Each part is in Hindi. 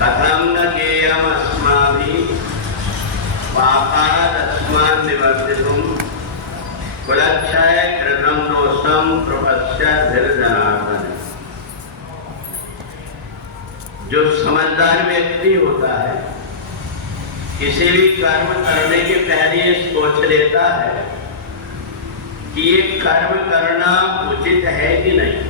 कथं न ज्ञेयमस्माभिः पापादस्मान् निवर्तितुं कुलक्षय कृतं दोषं प्रपश्यद्भिर्जनार्दन। जो समझदार व्यक्ति होता है किसी भी कर्म करने के पहले सोच लेता है कि ये कर्म करना उचित है कि नहीं।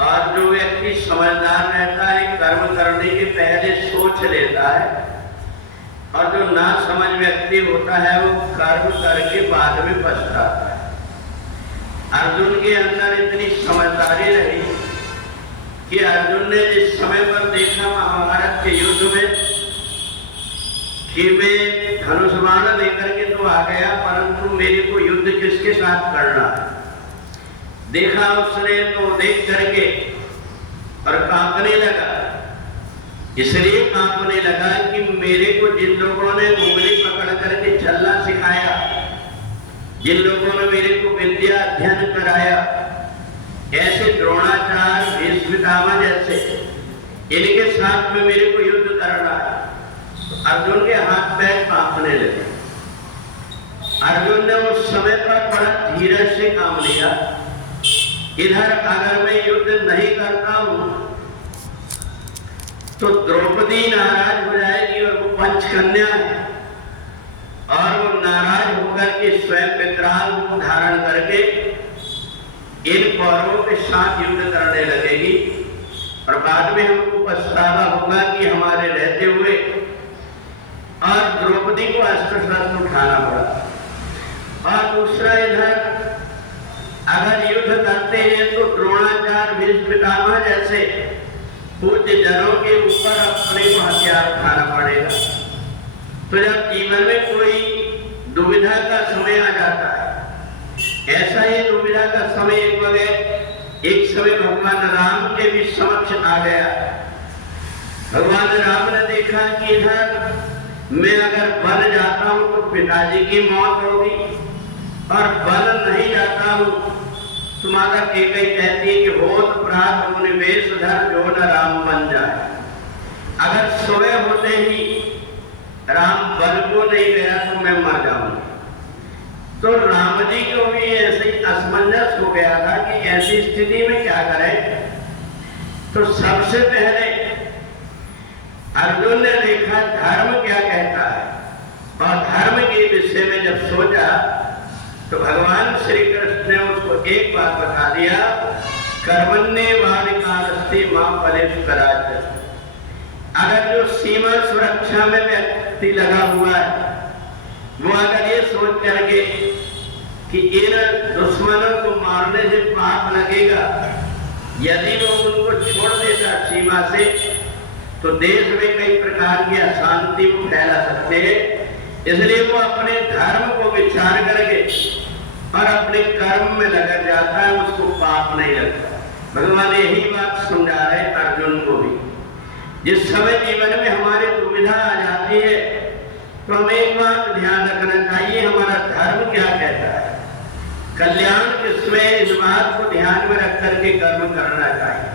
और जो व्यक्ति समझदार रहता है कर्म करने के पहले सोच लेता है, और जो ना समझ व्यक्ति होता है वो कर्म करके बाद में पछताता है। अर्जुन के अंदर इतनी समझदारी रही कि अर्जुन ने जिस समय पर देखा महाभारत के युद्ध में कि मैं धनुष बाण लेकर के तो आ गया, परंतु मेरे को युद्ध किसके साथ करना है, देखा उसने तो देख करके और कांपने लगा। इसलिए कांपने लगा कि मेरे को जिन लोगों ने उंगली पकड़ करके चलना सिखाया, जिन लोगों ने मेरे को विद्या अध्ययन कराया, ऐसे द्रोणाचार्य, भीष्म पितामह जैसे इनके साथ में मेरे को युद्ध करना है। अर्जुन के हाथ पैर कांपने लगे। अर्जुन ने उस समय पर बड़ा धीरज से काम लिया। इधर अगर मैं युद्ध नहीं करता हूं तो द्रौपदी नाराज हो जाएगी, और वो पंचकन्या है, और वो नाराज होकर के स्वयं विकराल रूप धारण करके इन कौरवों के साथ युद्ध करने लगेगी, और बाद में हमको पछतावा होगा कि हमारे रहते हुए और द्रौपदी को अस्त्र शस्त्र उठाना पड़ा। और दूसरा इधर अगर युद्ध करते हैं तो द्रोणाचार्य, भीष्म पितामह जैसे पूज्य जनों के ऊपर अपने को हथियार उठाना पड़ेगा। तो जब जीवन में कोई दुविधा का समय आ जाता है, ऐसा ही दुविधा का समय एक समय भगवान राम के भी समक्ष आ गया। भगवान राम ने देखा कि इधर मैं अगर बन जाता हूं तो पिताजी की मौत होगी, और बन नहीं जाता हूं तो माता कैकेयी कहती है कि होत प्रात मुनिवेश धर जो न राम बन जाए। अगर सोए होते ही राम बन को नहीं गया तो मैं मर जाऊंगा। तो राम जी को भी ऐसे ही असमंजस हो गया था कि ऐसी स्थिति में क्या करें। तो सबसे पहले अर्जुन ने देखा धर्म क्या कहता है, और धर्म के विषय में जब सोचा तो भगवान श्री कृष्ण ने उसको एक बात बता दिया, कर्मण्येवाधिकारस्ते मा फलेषु कदाचन। अगर जो सीमा सुरक्षा में व्यक्ति लगा हुआ है, वो अगर ये सोच करके कि इन दुश्मनों को मारने से पाप लगेगा, यदि वो उनको छोड़ देता सीमा से तो देश में कई प्रकार की अशांति को फैला सकते हैं। इसलिए वो अपने धर्म को विचार करके और अपने कर्म में लगा जाता है, उसको पाप नहीं लगता। भगवान यही बात समझा रहे अर्जुन को भी। जिस समय जीवन में हमारे दुविधा आ जाती है तो हमें एक बात ध्यान रखना चाहिए, हमारा धर्म क्या कहता है। कल्याण किसमें, इस बात को ध्यान में रख करके कर्म करना चाहिए।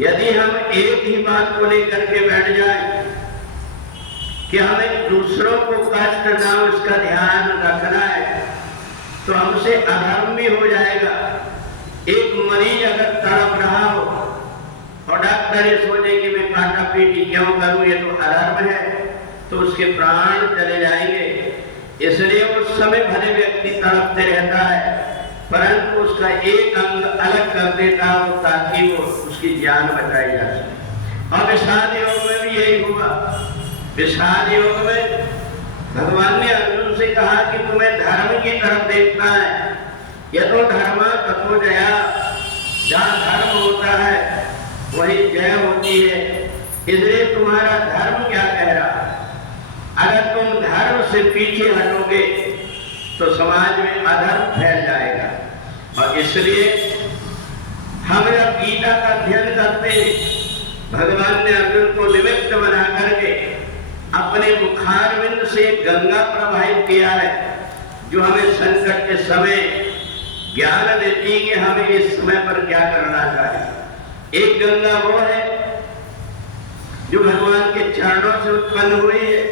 यदि हम एक ही बात को लेकर के बैठ जाए कि हमें दूसरों को कष्ट ना उसका ध्यान रखना है, तो हमसे अधर्म भी हो जाएगा। एक मरीज अगर तड़प रहा हो और डॉक्टर ये सोचे कि मैं काटा पीटी क्यों करूं, ये तो अधर्म है, तो उसके प्राण चले जाएंगे। इसलिए उस समय भले व्यक्ति तड़पते रहता है, परंतु उसका एक अंग अलग कर देता हो ताकि वो उसकी जान बचाई जा सके। और विषाद योग में भी यही हुआ। विषाद योग में भगवान ने अर्जुन से कहा कि तुम्हें धर्म की तरफ देखना है। यतो धर्म ततो जया, जहाँ धर्म होता है वही जय होती है। इसलिए तुम्हारा धर्म क्या कह रहा है। अगर तुम धर्म से पीछे हटोगे तो समाज में अधर्म फैल जाएगा। और इसलिए हम जब गीता का अध्ययन करते हैं, भगवान ने अर्जुन को निमित्त बना करके अपने मुखारविंद से गंगा प्रवाहित किया है, जो हमें संकट के समय ज्ञान देती है कि हमें इस समय पर क्या करना चाहिए। एक गंगा वो है जो भगवान के चरणों से उत्पन्न हुई है,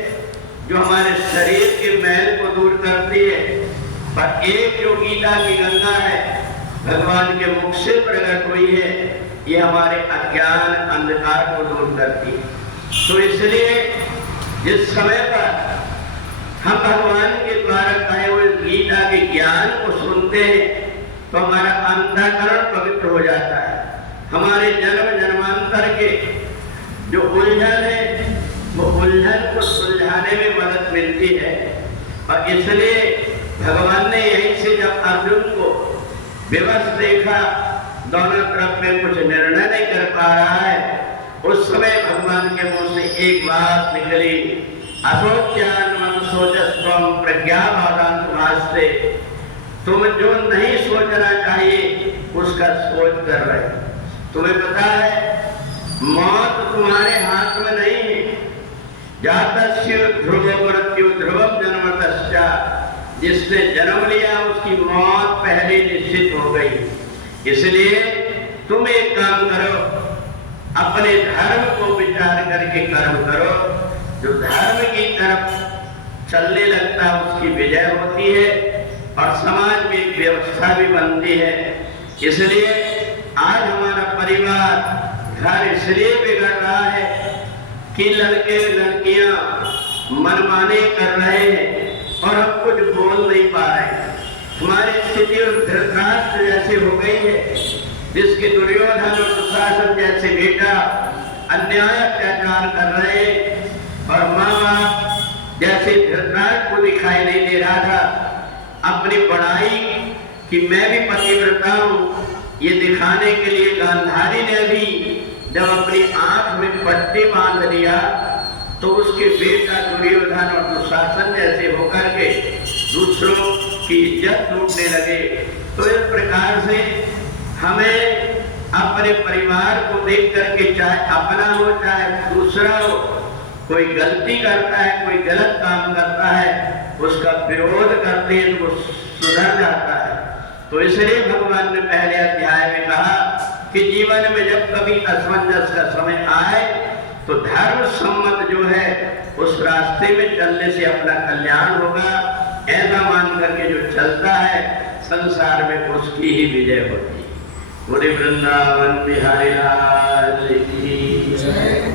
जो हमारे शरीर के मैल को दूर करती है, पर एक जो गीता की गंगा है भगवान के मुख से प्रकट हुई है, ये हमारे अज्ञान अंधकार को दूर करती है। तो इसलिए जिस समय पर हम भगवान के द्वारा कहे हुए गीता के ज्ञान को सुनते हैं तो हमारा अंतःकरण पवित्र हो जाता है। हमारे जन्म जन्मांतर के जो उलझन है वो उलझन को सुलझाने में मदद मिलती है। और इसलिए भगवान ने यहीं से जब अर्जुन को विवश देखा, दोनों तरफ में कुछ निर्णय नहीं कर पा रहा है, उस समय भगवान के मुंह से एक बात निकली, असोच्यान मन सोचस्त्वम प्रज्ञावादांतमास्ते। तुम जो नहीं सोचना चाहिए उसका सोच कर रहे। तुम्हें पता है मौत तुम्हारे हाथ में नहीं है। जातस्य ध्रुवो मृत्यु ध्रुवम जन्मतस्या। जिसने जन्म लिया उसकी मौत पहले निश्चित हो गई। इसलिए तुम एक काम करो, अपने धर्म को विचार करके कर्म करो। जो धर्म की तरफ चलने लगता है उसकी विजय होती है और समाज में एक व्यवस्था भी बनती है। इसलिए आज हमारा परिवार घर इसलिए बिगड़ रहा है कि लड़के लड़कियां मनमाने कर रहे हैं और हम कुछ बोल नहीं पा रहे। हमारी स्थिति धृतराष्ट्र जैसे हो गई है, जिसके दुर्योधन और दुशासन जैसे बेटा अन्याय अत्याचार कर रहे और माँ बाप जैसे धृतराष्ट्र को दिखाई नहीं दे रहा था अपनी बड़ाई कि मैं भी पतिव्रता हूँ, ये दिखाने के लिए गांधारी ने भी जब अपनी आंख में पट्टी बांध लिया तो उसके बेटा दुर्योधन और दुशासन जैसे होकर के दूसरों की इज्जत लूटने लगे। तो इस प्रकार से हमें अपने परिवार को देख करके, चाहे अपना हो चाहे दूसरा हो, कोई गलती करता है, कोई गलत काम करता है, उसका विरोध करते हैं तो वो सुधर जाता है। तो इसलिए भगवान ने पहले अध्याय में कहा कि जीवन में जब कभी असमंजस का समय आए तो धर्म सम्मत जो है उस रास्ते में चलने से अपना कल्याण होगा। ऐसा मान करके जो चलता है संसार में उसकी ही विजय होती है। बोले वृंदावन बिहारी लाल की जय।